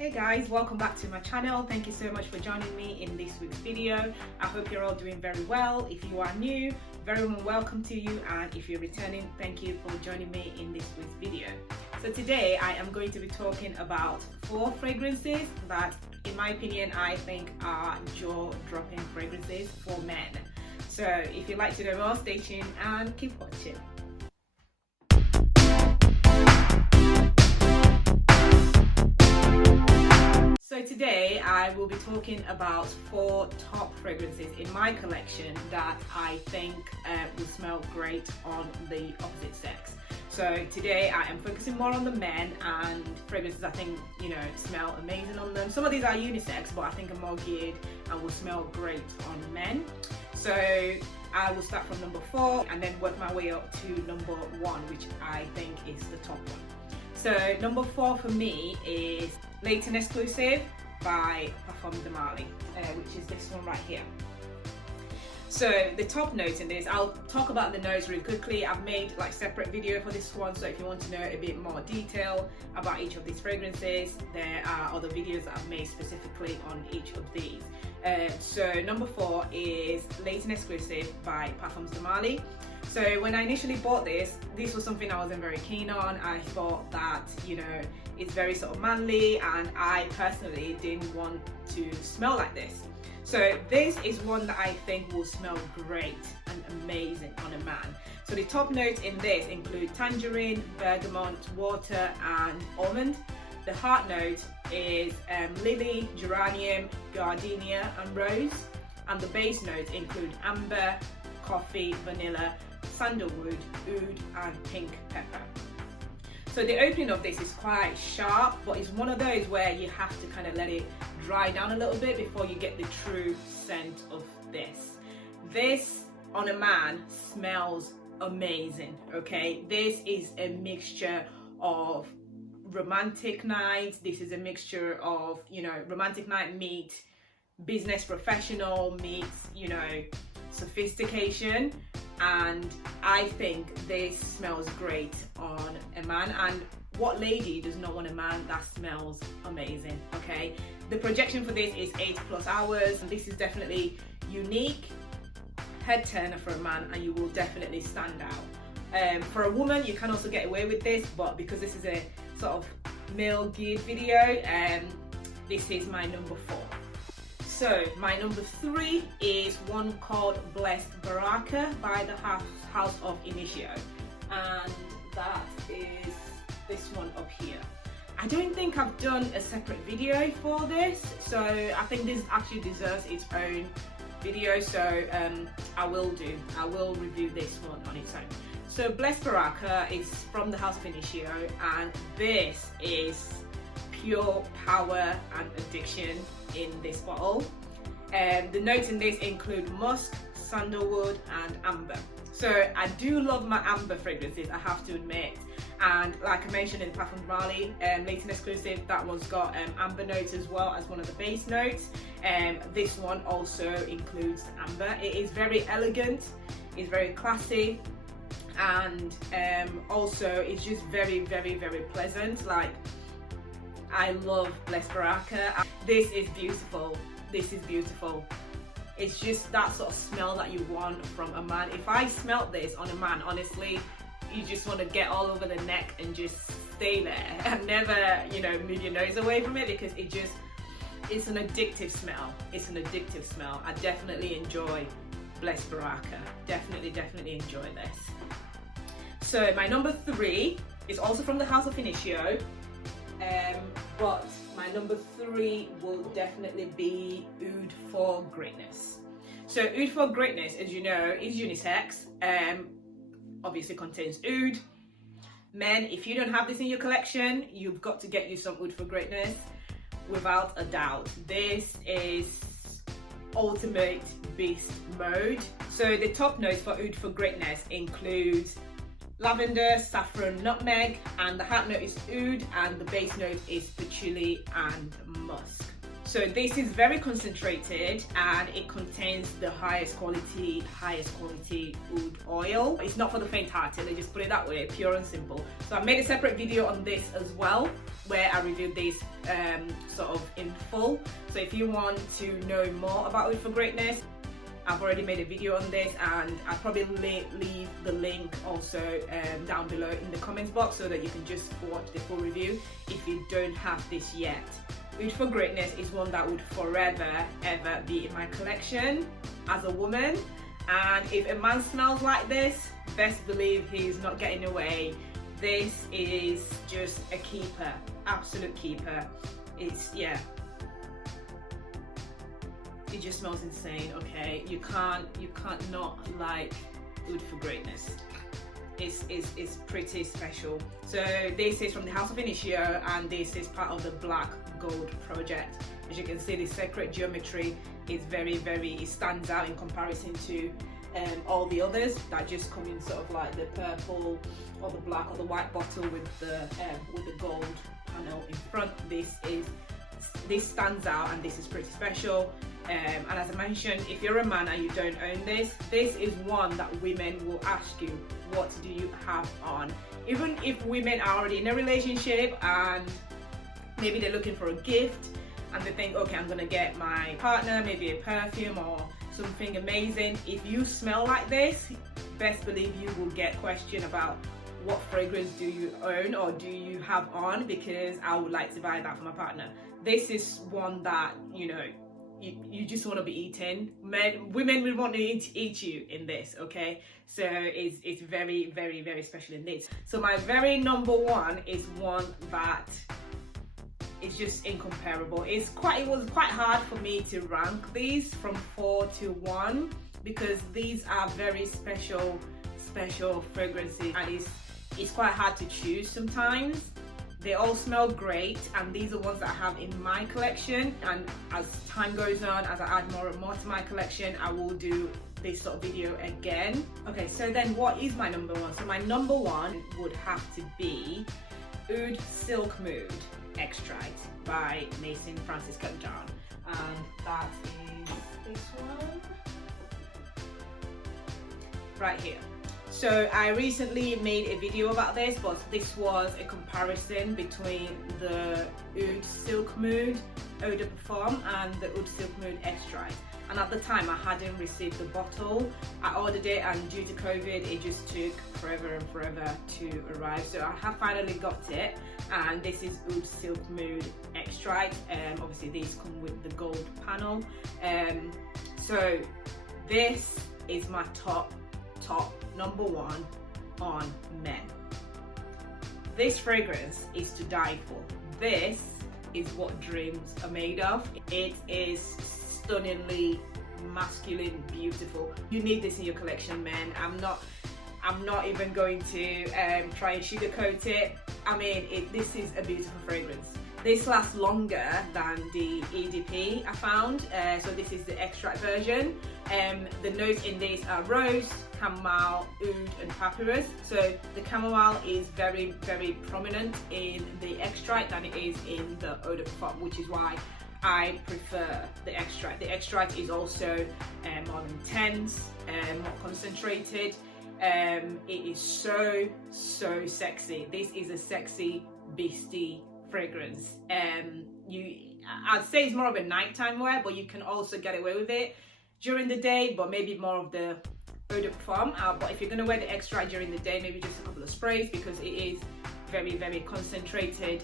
Hey guys, welcome back to my channel. Thank you so much for joining me in this week's video. I hope you're all doing very well. If you are new, very warm welcome to you, and if you're returning, thank you for joining me in this week's video. So today I am going to be talking about 4 fragrances that, in my opinion, I think are jaw-dropping fragrances for men. So if you'd like to know more, stay tuned and keep watching. So today I will be talking about 4 top fragrances in my collection that I think will smell great on the opposite sex. So today I am focusing more on the men, and fragrances I think, smell amazing on them. Some of these are unisex, but I think are more geared and will smell great on men. So I will start from number 4 and then work my way up to number 1, which I think is the top one. So number 4 for me is Layton Exclusive by Parfum, which is this one right here. So the top note in this, I'll talk about the notes really quickly. I've made like separate video for this one, so if you want to know a bit more detail about each of these fragrances, there are other videos that I've made specifically on each of these. So number 4 is Layton Exclusive by Parfums. So when I initially bought this was something I wasn't very keen on. I thought that, it's very sort of manly, and I personally didn't want to smell like this. So this is one that I think will smell great and amazing on a man. So the top notes in this include tangerine, bergamot, water and almond. The heart note is lily, geranium, gardenia and rose. And the base notes include amber, coffee, vanilla, sandalwood, oud and pink pepper. So the opening of this is quite sharp, but it's one of those where you have to kind of let it dry down a little bit before you get the true scent of this. This on a man smells amazing, okay? This is a mixture of romantic night. This is a mixture of, romantic night meet business professional meets, sophistication. And I think this smells great on a man, and what lady does not want a man that smells amazing, okay? The projection for this is 8+ hours, and this is definitely unique, head turner for a man, and you will definitely stand out. For a woman, you can also get away with this, but because this is a sort of male geared video, this is my number 4. So my number 3 is one called Blessed Baraka by the House of Initio, and that is this one up here. I don't think I've done a separate video for this, so I think this actually deserves its own video, so I will review this one on its own. So Blessed Baraka is from the House of Initio, and this is pure power and addiction in this bottle. The notes in this include musk, sandalwood and amber. So I do love my amber fragrances, I have to admit, and like I mentioned in Parfum, Layton Exclusive, that one's got amber notes as well as one of the base notes. This one also includes amber. It is very elegant, it's very classy, and also it's just very, very, very pleasant. Like, I love Blessed Baraka. This is beautiful. This is beautiful. It's just that sort of smell that you want from a man. If I smelt this on a man, honestly, you just want to get all over the neck and just stay there and never, move your nose away from it, because it's an addictive smell. It's an addictive smell. I definitely enjoy Blessed Baraka. Definitely enjoy this. So my number 3 is also from the House of Initio, but my number 3 will definitely be Oud for Greatness. So Oud for Greatness, as you know, is unisex, obviously contains oud. Men, if you don't have this in your collection, you've got to get you some Oud for Greatness, without a doubt. This is ultimate beast mode. So the top notes for Oud for Greatness includes lavender, saffron, nutmeg, and the heart note is oud, and the base note is patchouli and musk. So this is very concentrated and it contains the highest quality oud oil. It's not for the faint-hearted, I just put it that way, pure and simple. So I made a separate video on this as well, where I reviewed this sort of in full. So if you want to know more about Oud for Greatness, I've already made a video on this, and I'll probably leave the link also down below in the comments box so that you can just watch the full review if you don't have this yet. Oud for Greatness is one that would forever ever be in my collection as a woman, and if a man smells like this, best believe he's not getting away. This is just a keeper, absolute keeper. It's, yeah, it just smells insane. Okay, you can't not like Oud for Greatness. It's pretty special. So this is from the House of Initio, and this is part of the Black Gold project. As you can see, the sacred geometry is it stands out in comparison to all the others that just come in sort of like the purple or the black or the white bottle with the gold panel in front. This stands out, and this is pretty special. And as I mentioned, if you're a man and you don't own this is one that women will ask you, what do you have on? Even if women are already in a relationship and maybe they're looking for a gift and they think, okay, I'm gonna get my partner maybe a perfume or something amazing. If you smell like this, best believe you will get questioned about what fragrance do you own or do you have on, because I would like to buy that for my partner. This is one that, you know, you just want to be eaten. Women will want to eat you in this, okay? So it's very, very, very special in this. So my very number one is one that is just incomparable. It was quite hard for me to rank these from 4 to 1, because these are very special fragrances, and it's quite hard to choose sometimes. They all smell great, and these are ones that I have in my collection, and as time goes on, as I add more and more to my collection, I will do this sort of video again. Okay, so then what is my number one? So my number one would have to be Oud Silk Mood Extrait by Maison Kurkdjian, and that is this one right here. So I recently made a video about this, but this was a comparison between the Oud Silk Mood Eau de Parfum and the Oud Silk Mood Extrait. And at the time I hadn't received the bottle. I ordered it, and due to COVID it just took forever and forever to arrive. So I have finally got it, and this is Oud Silk Mood Extrait. Obviously these come with the gold panel. So this is my top number one on men. This fragrance is to die for. This is what dreams are made of. It is stunningly masculine, beautiful. You need this in your collection, men. I'm not even going to try and sugarcoat it. I mean, this is a beautiful fragrance. This lasts longer than the EDP I found, so this is the extract version. The notes in this are rose, chamomile, oud and papyrus. So the chamomile is very, very prominent in the extract than it is in the eau de parfum, which is why I prefer the extract. The extract is also more intense, more concentrated. It is so sexy. This is a sexy beastie fragrance. I'd say it's more of a nighttime wear, but you can also get away with it during the day, but maybe more of the eau de parfum. But if you're going to wear the extract during the day, maybe just a couple of sprays, because it is very, very concentrated.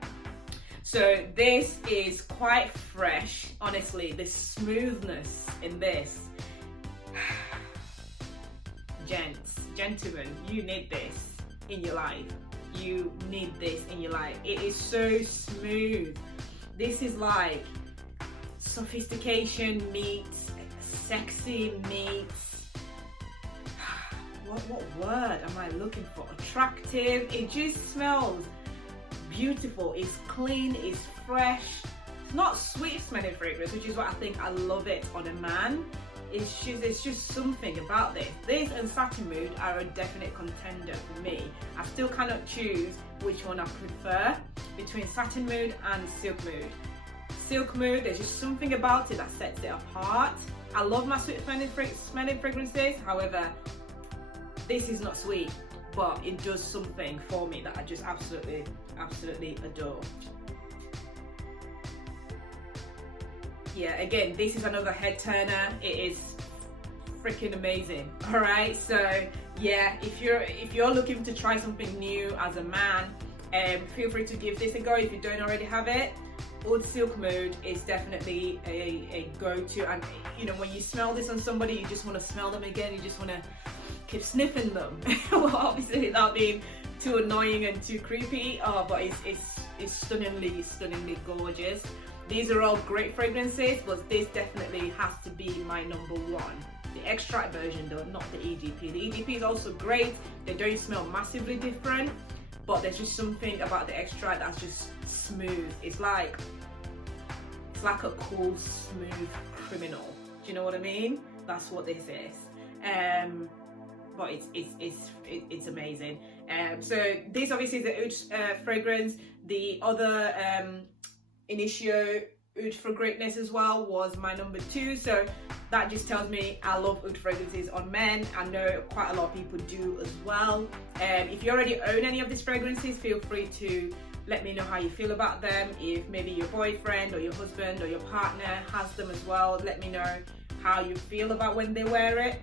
So this is quite fresh. Honestly, the smoothness in this, gentlemen, you need this in your life. You need this in your life. It is so smooth. This is like sophistication meets sexy meets what word am I looking for? Attractive. It just smells beautiful. It's clean, it's fresh. It's not sweet smelling fragrance, which is what I think I love it on a man. It's just something about this. This and Satin Mood are a definite contender for me. I still cannot choose which one I prefer between Satin Mood and Silk Mood. Silk Mood, there's just something about it that sets it apart. I love my sweet smelling fragrances, however, this is not sweet, but it does something for me that I just absolutely adore. Yeah, again, this is another head turner. It is freaking amazing. All right, so yeah, if you're looking to try something new as a man, feel free to give this a go if you don't already have it. Oud Silk Mood is definitely a go-to, and you know, when you smell this on somebody, you just want to smell them again. You just want to keep sniffing them. Well, obviously without being too annoying and too creepy. Oh, but it's stunningly gorgeous. These are all great fragrances, but this definitely has to be my number one. The Extrait version though, not the EGP. The EGP is also great. They don't smell massively different, but there's just something about the Extrait that's just smooth. It's like a cool, smooth criminal. Do you know what I mean? That's what this is. But it's amazing. So this obviously is the Oud fragrance. The other Initio Oud for Greatness as well was my number 2. So that just tells me I love Oud fragrances on men. I know quite a lot of people do as well. If you already own any of these fragrances, feel free to let me know how you feel about them. If maybe your boyfriend or your husband or your partner has them as well, let me know how you feel about when they wear it.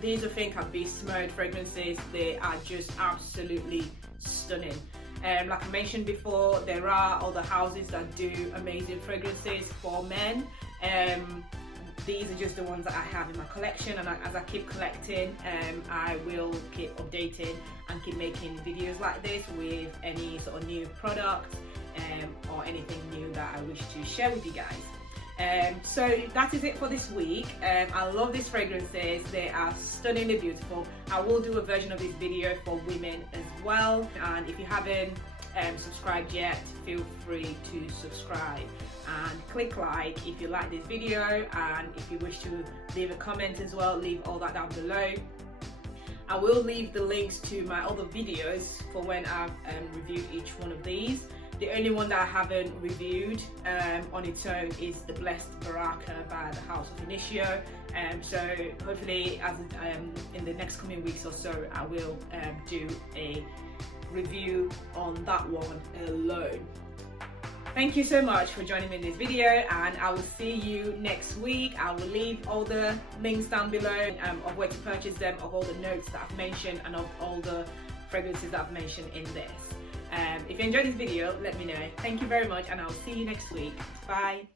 These I think are beast mode fragrances. They are just absolutely stunning. Like I mentioned before, there are other houses that do amazing fragrances for men. These are just the ones that I have in my collection, and as I keep collecting, I will keep updating and keep making videos like this with any sort of new product or anything new that I wish to share with you guys. So that is it for this week. I love these fragrances. They are stunningly beautiful. I will do a version of this video for women as well, and if you haven't subscribed yet, feel free to subscribe and click like if you like this video, and if you wish to leave a comment as well, leave all that down below. I will leave the links to my other videos for when I've reviewed each one of these. The only one that I haven't reviewed on its own is the Blessed Baraka by the House of Initio. So hopefully in the next coming weeks or so, I will do a review on that one alone. Thank you so much for joining me in this video, and I will see you next week. I will leave all the links down below of where to purchase them, of all the notes that I've mentioned, and of all the fragrances that I've mentioned in this. If you enjoyed this video, let me know. Thank you very much, and I'll see you next week. Bye.